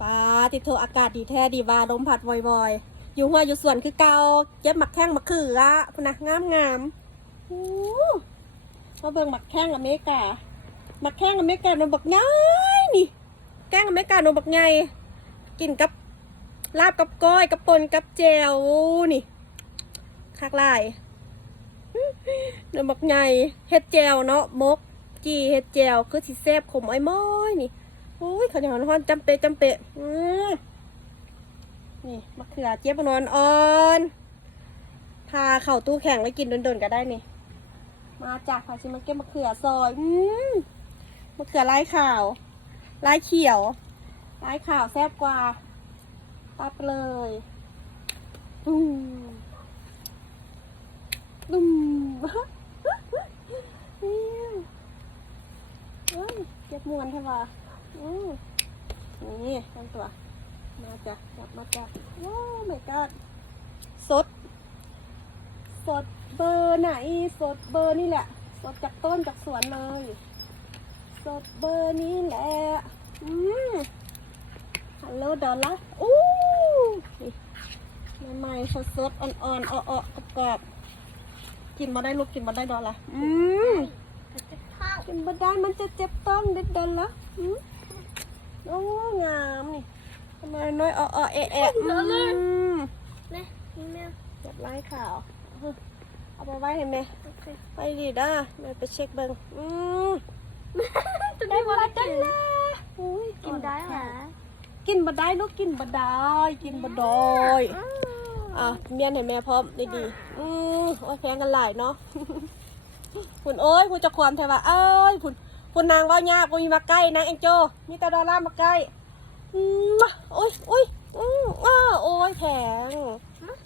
ป้าติดโทอากาศดีแท้ดีว่าลมพัดบ่อยๆ อยู่หัวอยู่สวนคือเกาเก็บหมักแข้งหมักขืออะพุ่นนะงามงามๆอู้มาเบิ่งหมักแข้งอเมริกาหมักแข้งอเมริกาโนบักใหญ่นี่แกงอเมริกาโนบักใหญ่กินกับลาบกับก้อยกับปนกับแจวนี่คักลายโนบักใหญ่เฮ็ดแจวเนาะมกจีเฮ็ดแจวคือสิแซ่บขมอ้อยม้อยนี่ อ้ยขาวเหนียวฮ้อนจำเปะจำเปะอืมนี่มะเขือเจี๊ยบนอนอ่อนพาเข่าตู้แข็งไว้กินโดนๆก็ได้นี่ มาจากพาชิมาเก็บมะเขือซอยอืมมะเขือลายขาวลายเขียวลายขาวแซ่บกว่าตัดไปเลยอืมอืมเอ้ยเก็บมวนใช่ปะ อืมนี่ตั้งตัว มาจ้ะจับมาจ้ะว้าวไม่กอดสด สดเบอร์ไหน สดเบอร์นี่แหละ สดจากต้นจากสวนเลย สดเบอร์นี้แหละ อืมฮัลโหลดอลลาร์อู้นี่ใหม่ๆสดๆอ่อนๆอ่อๆกรอบๆกินมาได้ลูกกินมาได้ดอลลาร์อืมกินบได้มันจะเจ็บต้องเด็ดเดินละหืม โอ้งามนี่ทำไมน้อยอ้อๆเอะเอะอืมนี่นี่แม่เจ็บไล่ข่าวเอาไปไว้เห็นไหมโอเคไปดีด้าแม่ไปเช็คเบิ้งอืมตัวได้นี้มาว่าได้กินแล้วอุ้ยกินได้เหรอกินบได้ลูกกินบได้กินบดอยอะเมียนเห็นแม่พร้อมดีดีๆอืมโอ้ยแพงกันหลายเนาะคุณโอ้ยคุณจะความแทว่าเอ้ยคุณ คุณนางว่ายากคุณมีมาใกล้นางเอ็งโจมีแต่ดอลลาร์มาใกล้โอ้ย